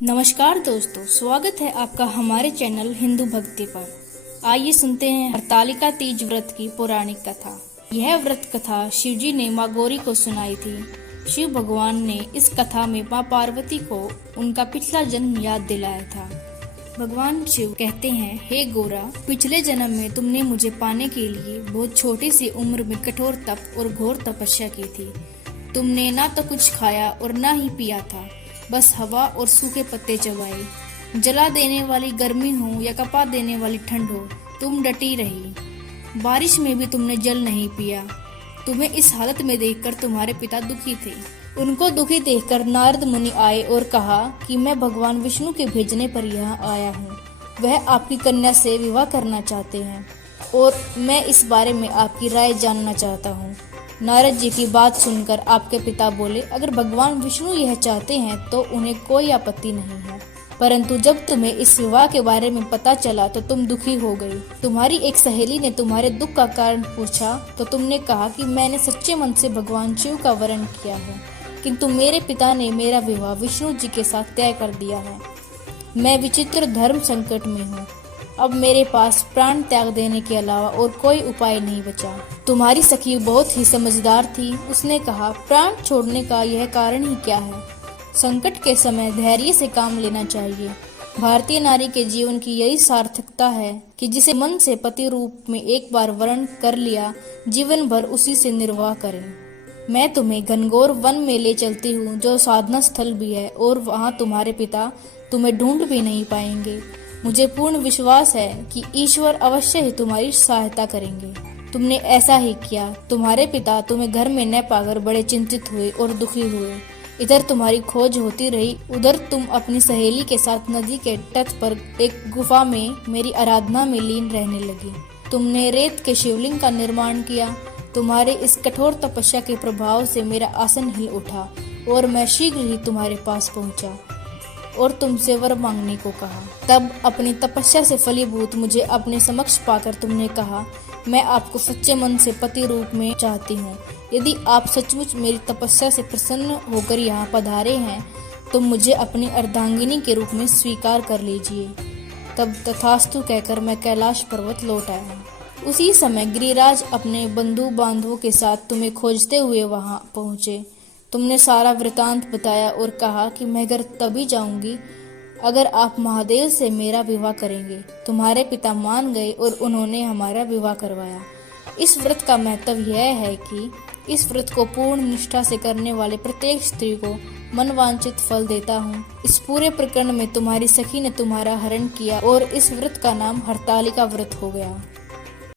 नमस्कार दोस्तों, स्वागत है आपका हमारे चैनल हिंदू भक्ति पर। आइए सुनते हैं हरतालिका तीज व्रत की पौराणिक कथा। यह व्रत कथा शिवजी ने माँ गौरी को सुनाई थी। शिव भगवान ने इस कथा में माँ पार्वती को उनका पिछला जन्म याद दिलाया था। भगवान शिव कहते हैं, हे गौरा, पिछले जन्म में तुमने मुझे पाने के लिए बहुत छोटी सी उम्र में कठोर तप और घोर तपस्या की थी। तुमने ना तो कुछ खाया और ना ही पिया था, बस हवा और सूखे पत्ते चबाए। जला देने वाली गर्मी हो या कपा देने वाली ठंड हो, तुम डटी रही। बारिश में भी तुमने जल नहीं पिया। तुम्हें इस हालत में देखकर तुम्हारे पिता दुखी थे। उनको दुखी देखकर नारद मुनि आए और कहा कि मैं भगवान विष्णु के भेजने पर यहाँ आया हूँ। वह आपकी कन्या से विवाह करना चाहते हैं और मैं इस बारे में आपकी राय जानना चाहता हूँ। नारद जी की बात सुनकर आपके पिता बोले, अगर भगवान विष्णु यह चाहते हैं तो उन्हें कोई आपत्ति नहीं है, परंतु जब तुम्हें इस विवाह के बारे में पता चला तो तुम दुखी हो गई। तुम्हारी एक सहेली ने तुम्हारे दुख का कारण पूछा तो तुमने कहा कि मैंने सच्चे मन से भगवान शिव का वरण किया है, किंतु मेरे पिता ने मेरा विवाह विष्णु जी के साथ तय कर दिया है। मैं विचित्र धर्म संकट में हूँ। अब मेरे पास प्राण त्याग देने के अलावा और कोई उपाय नहीं बचा। तुम्हारी सखी बहुत ही समझदार थी। उसने कहा, प्राण छोड़ने का यह कारण ही क्या है? संकट के समय धैर्य से काम लेना चाहिए। भारतीय नारी के जीवन की यही सार्थकता है कि जिसे मन से पति रूप में एक बार वर्ण कर लिया, जीवन भर उसी से निर्वाह करें। मैं तुम्हें घनघोर वन में ले चलती हूँ, जो साधना स्थल भी है, और वहाँ तुम्हारे पिता तुम्हें ढूंढ भी नहीं पाएंगे। मुझे पूर्ण विश्वास है कि ईश्वर अवश्य ही तुम्हारी सहायता करेंगे। तुमने ऐसा ही किया। तुम्हारे पिता तुम्हें घर में न पाकर बड़े चिंतित हुए और दुखी हुए। इधर तुम्हारी खोज होती रही, उधर तुम अपनी सहेली के साथ नदी के तट पर एक गुफा में मेरी आराधना में लीन रहने लगी। तुमने रेत के शिवलिंग का निर्माण किया। तुम्हारे इस कठोर तपस्या के प्रभाव से मेरा आसन हिल उठा और मैं शीघ्र ही तुम्हारे पास पहुंचा और तुमसे वर मांगने को कहा। तब अपनी तपस्या से फलीभूत मुझे अपने समक्ष पाकर तुमने कहा, मैं आपको सच्चे मन से पति रूप में चाहती हूँ। यदि आप सचमुच मेरी तपस्या से प्रसन्न होकर यहाँ पधारे हैं तो मुझे अपनी अर्धांगिनी के रूप में स्वीकार कर लीजिए। तब तथास्तु कहकर मैं कैलाश पर्वत लौट आया। उसी समय गिरिराज अपने बंधु बांधवों के साथ तुम्हें खोजते हुए वहाँ पहुँचे। तुमने सारा वृतांत बताया और कहा कि मैं घर तभी जाऊंगी अगर आप महादेव से मेरा विवाह करेंगे। तुम्हारे पिता मान गए और उन्होंने हमारा विवाह करवाया। इस व्रत का महत्व यह है कि इस व्रत को पूर्ण निष्ठा से करने वाले प्रत्येक स्त्री को मनवांछित फल देता हूँ। इस पूरे प्रकरण में तुम्हारी सखी ने तुम्हारा हरण किया और इस व्रत का नाम हरतालिका व्रत हो गया।